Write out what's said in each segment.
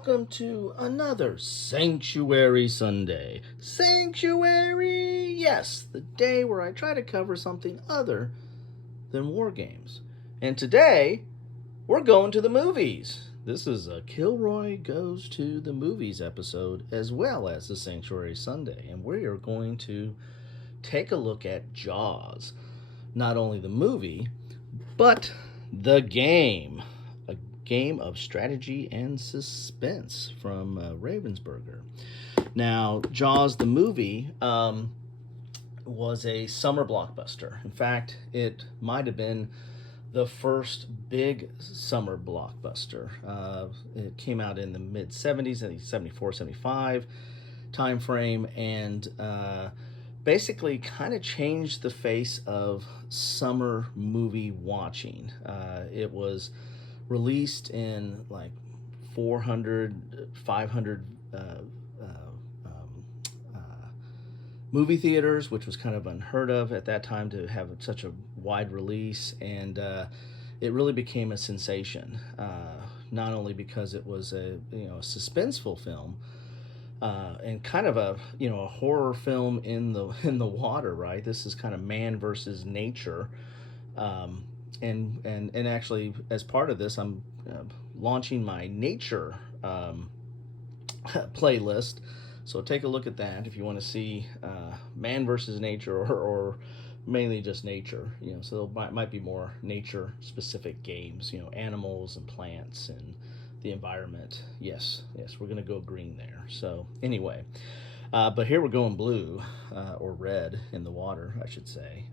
welcome to another Sanctuary Sunday. Sanctuary, yes, the day where I try to cover something other than war games. And today, we're going to the movies. This is a Kilroy Goes to the Movies episode, as well as the Sanctuary Sunday. And we are going to take a look at Jaws. Not only the movie, but the game. A game of strategy and suspense from Ravensburger. Now, Jaws the movie was a summer blockbuster. In fact, it might have been the first big summer blockbuster. It came out in the mid 70s, I think 74, 75 time frame, and basically kind of changed the face of summer movie watching. It was released in like 400, 500 movie theaters, which was kind of unheard of at that time to have such a wide release, and it really became a sensation. Not only because it was a suspenseful film, and kind of a horror film in the water, right? This is kind of man versus nature, and actually as part of this, I'm launching my nature playlist. So take a look at that if you want to see man versus nature, or mainly just nature. So there might be more nature specific games. Animals and plants and the environment. Yes, we're gonna go green there. So anyway, but here we're going blue or red in the water, I should say.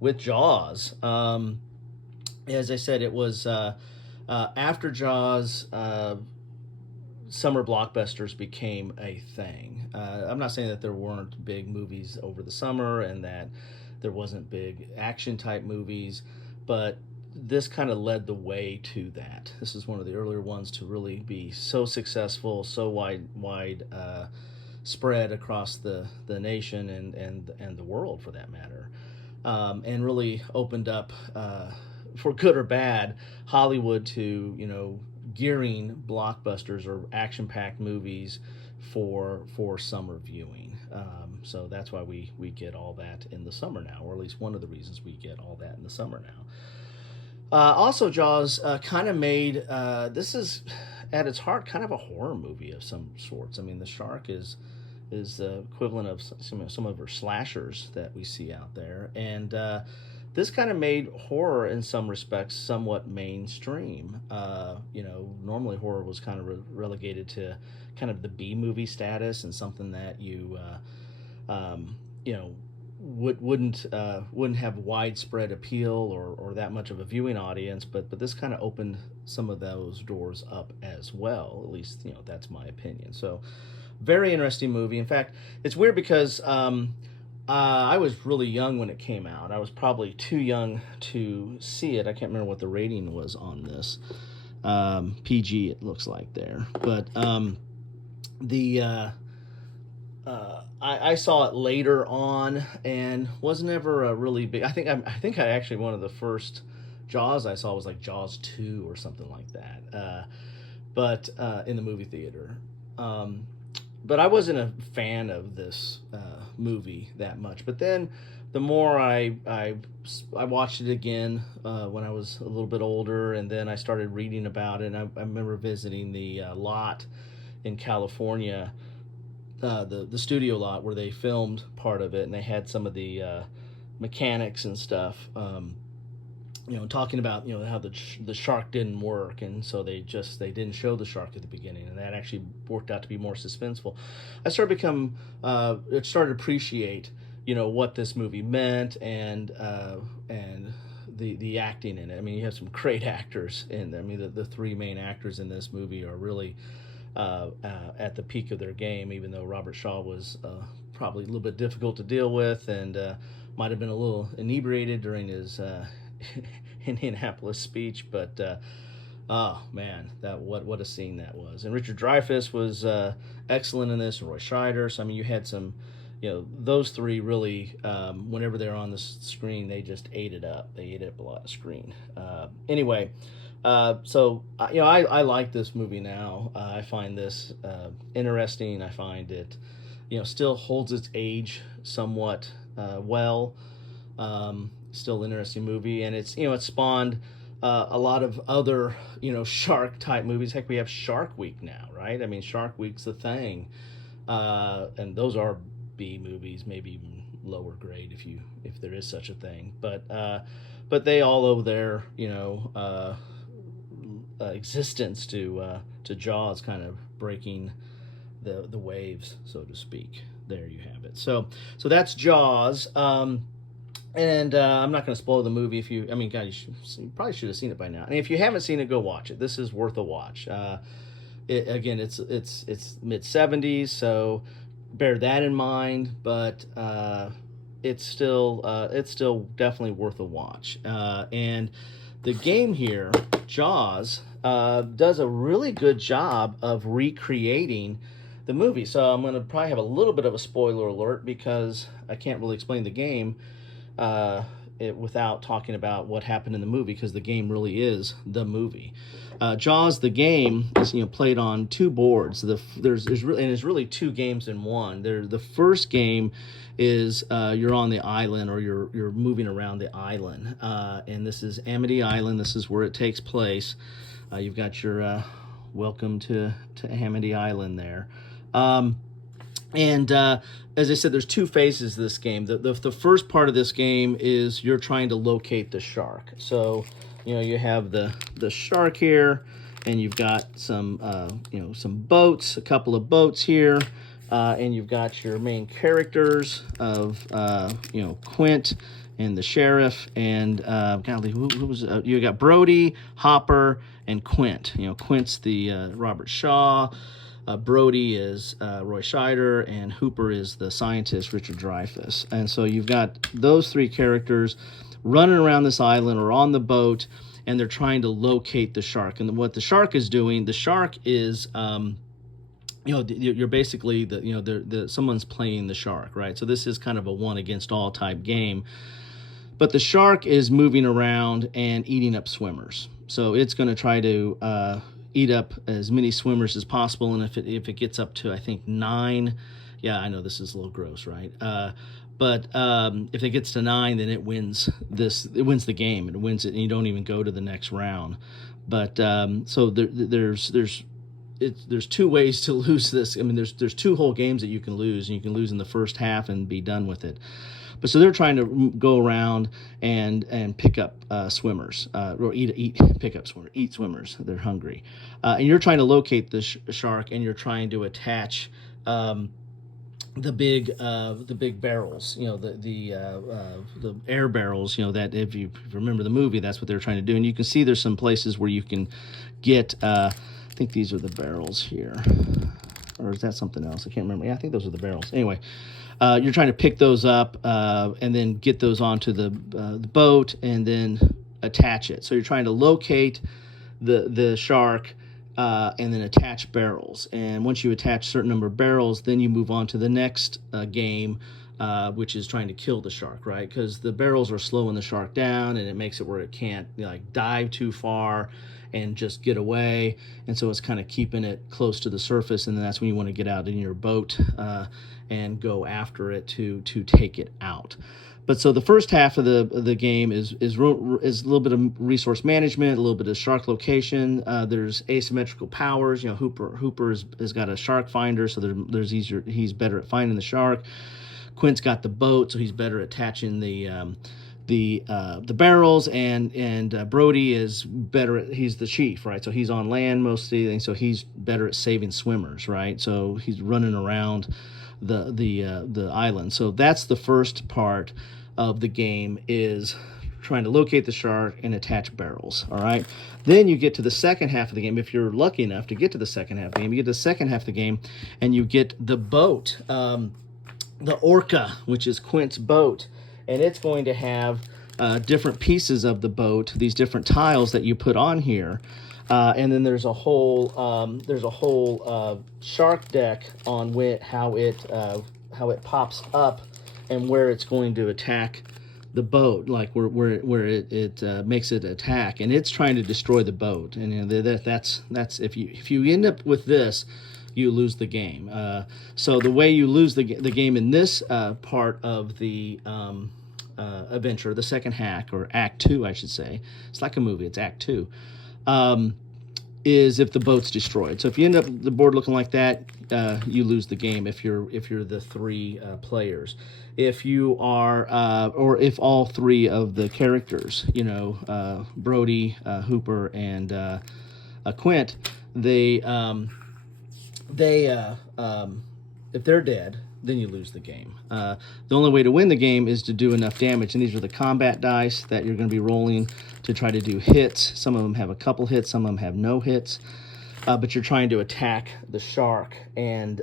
With Jaws, as I said, it was after Jaws. Summer blockbusters became a thing. I'm not saying that there weren't big movies over the summer and that there wasn't big action type movies, but this kind of led the way to that. This is one of the earlier ones to really be so successful, so wide spread across the nation and the world for that matter, and really opened up, for good or bad, Hollywood to gearing blockbusters or action-packed movies for summer viewing. So that's why we get all that in the summer now, or at least one of the reasons we get all that in the summer now. Also, Jaws kind of made, this is at its heart kind of a horror movie of some sorts. I mean, the shark is the equivalent of some of our slashers that we see out there, and this kind of made horror in some respects somewhat mainstream. Normally horror was kind of relegated to kind of the B movie status and something that you wouldn't have widespread appeal or that much of a viewing audience, but this kind of opened some of those doors up as well. At least that's my opinion. So very interesting movie. In fact, it's weird because I was really young when it came out. I was probably too young to see it. I can't remember what the rating was on this. PG it looks like there, but I saw it later on and was never a really big. I think I actually, one of the first Jaws I saw was like Jaws 2 or something like that. But in the movie theater. But I wasn't a fan of this movie that much. But then the more I watched it again when I was a little bit older, and then I started reading about it. And I remember visiting the lot in California, the studio lot where they filmed part of it, and they had some of the mechanics and stuff. Talking about how the shark didn't work, and so they didn't show the shark at the beginning, and that actually worked out to be more suspenseful. I started to appreciate what this movie meant, and the acting in it. I mean, you have some great actors in there. I mean, the three main actors in this movie are really at the peak of their game, even though Robert Shaw was probably a little bit difficult to deal with, and might have been a little inebriated during his Indianapolis speech, but oh man, what a scene that was. And Richard Dreyfuss was excellent in this, and Roy Scheider. So I mean, you had some, those three really, whenever they're on the screen, they just ate it up. They ate up a lot of screen. Anyway, I like this movie now. I find this interesting. I find it, still holds its age somewhat well. Still interesting movie, and it spawned a lot of other shark type movies. Heck, we have Shark Week now, right? I mean, Shark Week's the thing, and those are B movies, maybe even lower grade if there is such a thing. But they all owe their existence to Jaws kind of breaking the waves, so to speak. There you have it. So that's Jaws. And I'm not going to spoil the movie. God, you probably should have seen it by now. And if you haven't seen it, go watch it. This is worth a watch. It's mid-70s, so bear that in mind. But it's still definitely worth a watch. And the game here, Jaws, does a really good job of recreating the movie. So I'm going to probably have a little bit of a spoiler alert because I can't really explain the game without talking about what happened in the movie, because the game really is the movie. Jaws, the game, is played on two boards. There's really two games in one. The first game is you're on the island, or you're moving around the island, and this is Amity Island. This is where it takes place. You've got your welcome to Amity Island there. And as I said, there's two phases to this game. The first part of this game is you're trying to locate the shark. So, you have the shark here, and you've got some boats, a couple of boats here, and you've got your main characters of Quint and the sheriff, and who was you got Brody, Hopper, and Quint. Quint's the Robert Shaw. Brody is Roy Scheider, and Hooper is the scientist, Richard Dreyfuss. And so you've got those three characters running around this island or on the boat, and they're trying to locate the shark. And what the shark is doing, the shark is, you're basically someone's playing the shark, right? So this is kind of a one against all type game. But the shark is moving around and eating up swimmers. So it's going to try to eat up as many swimmers as possible, and if it gets up to, I think, 9, yeah, I know this is a little gross, right? But if it gets to 9, then it wins the game. It wins it, and you don't even go to the next round. But so there's two ways to lose this. I mean, there's 2 whole games that you can lose, and you can lose in the first half and be done with it. But so they're trying to go around and pick up swimmers, or pick up swimmers, eat swimmers. They're hungry, and you're trying to locate the shark, and you're trying to attach the big barrels, the air barrels, that if you remember the movie, that's what they're trying to do. And you can see there's some places where you can get. I think these are the barrels here, or is that something else? I can't remember. Yeah, I think those are the barrels. Anyway. You're trying to pick those up and then get those onto the boat and then attach it. So you're trying to locate the shark and then attach barrels. And once you attach a certain number of barrels, then you move on to the next game, which is trying to kill the shark, right? Because the barrels are slowing the shark down, and it makes it where it can't dive too far and just get away. And so it's kind of keeping it close to the surface, and then that's when you want to get out in your boat and go after it to take it out. But so the first half of the game is a little bit of resource management, a little bit of shark location. There's asymmetrical powers. Hooper has got a shark finder, so he's better at finding the shark. Quint's got the boat, so he's better at attaching the barrels, and Brody is better at, he's the chief, right? So he's on land most of the things, so he's better at saving swimmers, right? So he's running around the island. So that's the first part of the game, is trying to locate the shark and attach barrels. All right. Then you get to the second half of the game. If you're lucky enough to get to the second half of the game, you get to the second half of the game, and you get the boat, the Orca, which is Quint's boat, and it's going to have different pieces of the boat, these different tiles that you put on here. And then there's a whole shark deck on how it pops up and where it's going to attack the boat, like where it makes it attack, and it's trying to destroy the boat. And that's if you end up with this, you lose the game. So the way you lose the game in this part of the adventure, the second hack, or Act Two, I should say. It's like a movie. It's Act Two. Is if the boat's destroyed. So if you end up the board looking like that, you lose the game. If you're the three players, if you are, or if all three of the characters, Brody, Hooper, and Quint, if they're dead, then you lose the game. The only way to win the game is to do enough damage, and these are the combat dice that you're going to be rolling to try to do hits. Some of them have a couple hits, some of them have no hits, but you're trying to attack the shark and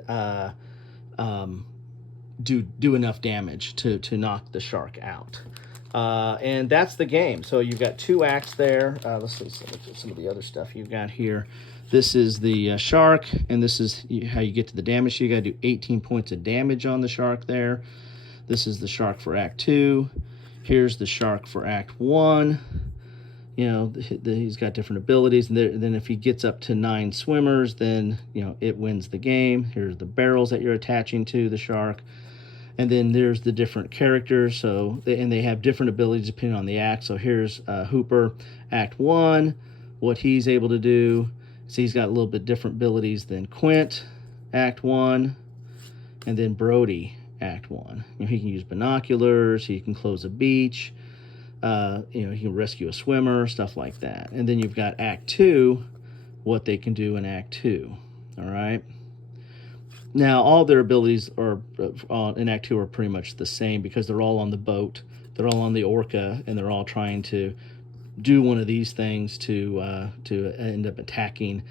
do enough damage to knock the shark out. And that's the game. So you've got 2 acts there. Let's look at some of the other stuff you've got here. This is the shark, and this is how you get to the damage. So you got to do 18 points of damage on the shark there. This is the shark for Act 2. Here's the shark for Act 1. He's got different abilities, and then if he gets up to 9 swimmers, then it wins the game. Here's the barrels that you're attaching to the shark. And then there's the different characters, and they have different abilities depending on the act. So here's Hooper, Act 1, what he's able to do. So he's got a little bit different abilities than Quint, Act 1, and then Brody, Act 1. He can use binoculars, he can close a beach, he can rescue a swimmer, stuff like that. And then you've got Act 2, what they can do in Act 2, all right? Now, all their abilities are in Act 2 are pretty much the same because they're all on the boat, they're all on the Orca, and they're all trying to do one of these things to end up attacking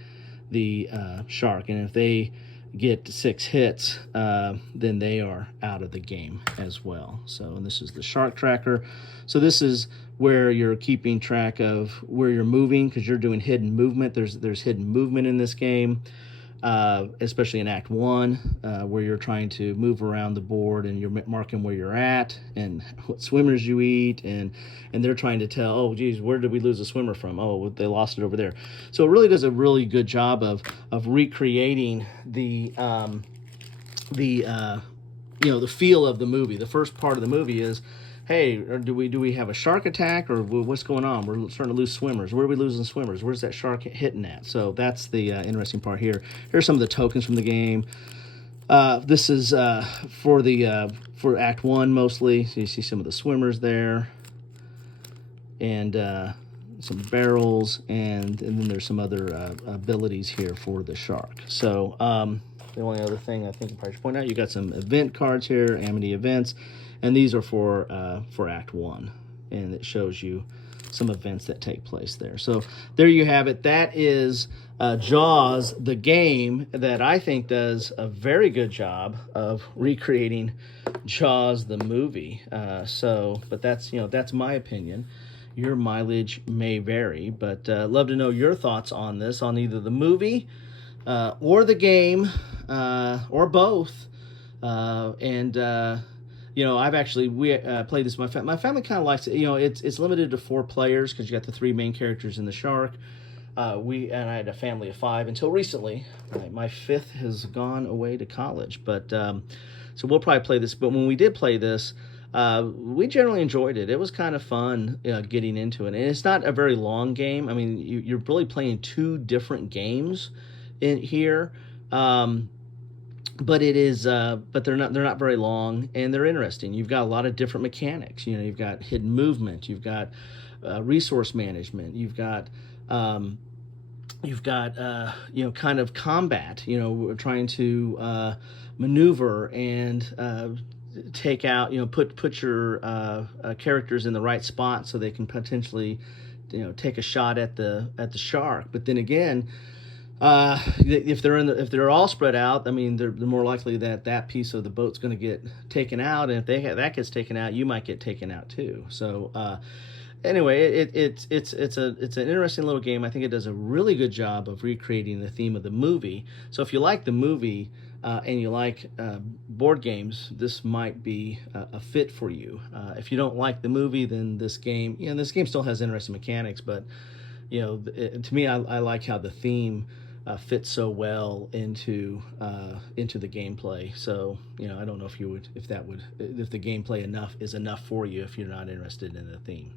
the shark. And if they get 6 hits, then they are out of the game as well. And this is the shark tracker. So this is where you're keeping track of where you're moving because you're doing hidden movement. There's hidden movement in this game. Especially in Act 1, where you're trying to move around the board and you're marking where you're at and what swimmers you eat, and they're trying to tell, oh, geez, where did we lose a swimmer from? Oh, they lost it over there. So it really does a really good job of recreating the feel of the movie. The first part of the movie is, hey, do we have a shark attack, or what's going on? We're starting to lose swimmers. Where are we losing swimmers? Where's that shark hitting at? So that's the interesting part here. Here's some of the tokens from the game. This is for Act 1 mostly. So you see some of the swimmers there, and some barrels, and then there's some other abilities here for the shark. So the only other thing I think I probably should point out, you got some event cards here, Amity events. And these are for Act 1, and it shows you some events that take place there. So there you have it. That is Jaws, the game that I think does a very good job of recreating Jaws, the movie. But that's my opinion. Your mileage may vary, but love to know your thoughts on this, on either the movie or the game or both. We played this with my family kind of likes it. It's limited to 4 players because you got the 3 main characters in the shark. I had a family of 5 until recently. My 5th has gone away to college, but so we'll probably play this. But when we did play this, we generally enjoyed it. It was kind of fun getting into it, and it's not a very long game. I mean, you're really playing 2 different games in here. But it is, but they're not very long, and they're interesting. You've got a lot of different mechanics. You've got hidden movement. You've got resource management. You've got kind of combat. Trying to maneuver and take out. Put your characters in the right spot so they can potentially, take a shot at the shark. But then again, if they're all spread out, I mean, they're more likely that piece of the boat's going to get taken out, and if that gets taken out, you might get taken out too. So anyway, it's an interesting little game. I think it does a really good job of recreating the theme of the movie. So if you like the movie, and you like board games, this might be a fit for you. If you don't like the movie, then this game still has interesting mechanics, but to me, I like how the theme fits so well into the gameplay. So I don't know if the gameplay enough is enough for you if you're not interested in the theme.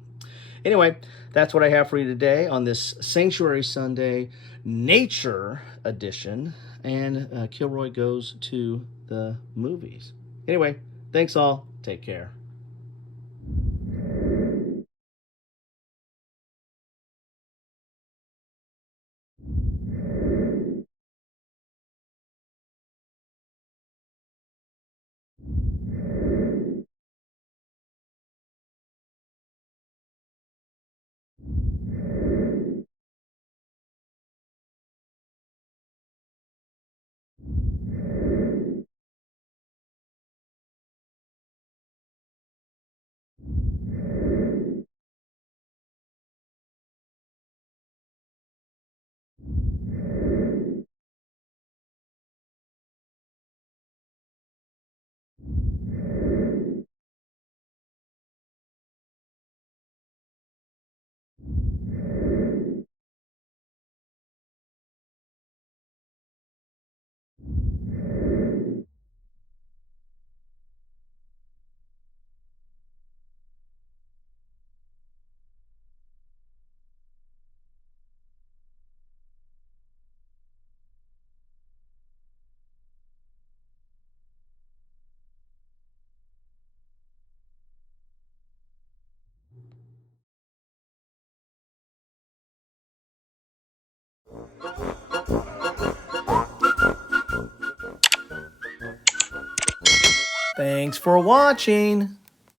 Anyway, that's what I have for you today on this Sanctuary Sunday Nature Edition. And Kilroy goes to the movies. Anyway, thanks all. Take care. Thanks for watching.